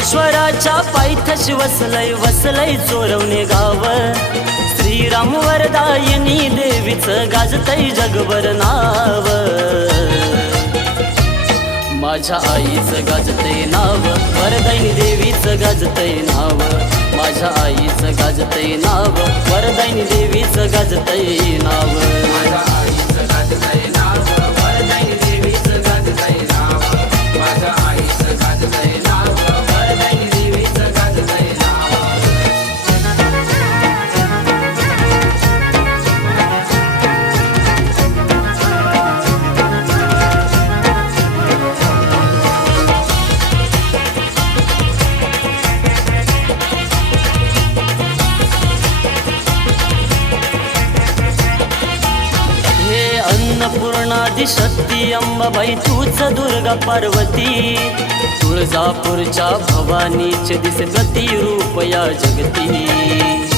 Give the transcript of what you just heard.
रामेश्वराच्या पायथशी वसलय वसलय चोरवणे गाव. श्रीराम वरदायनी देवीचं गाजतय जगभर नाव. माझ्या आईचं गाजतय नाव वरदायनी देवीचं गाजतय नाव. माझ्या आईचं गाजतय नाव वरदायनी देवीचं गाजतय नाव. अन्नपूर्णादी शक्ती अंबाबाई तूच दुर्गा पार्वती. तुळजापूरच्या भवानीचे दिसे गती या जगती.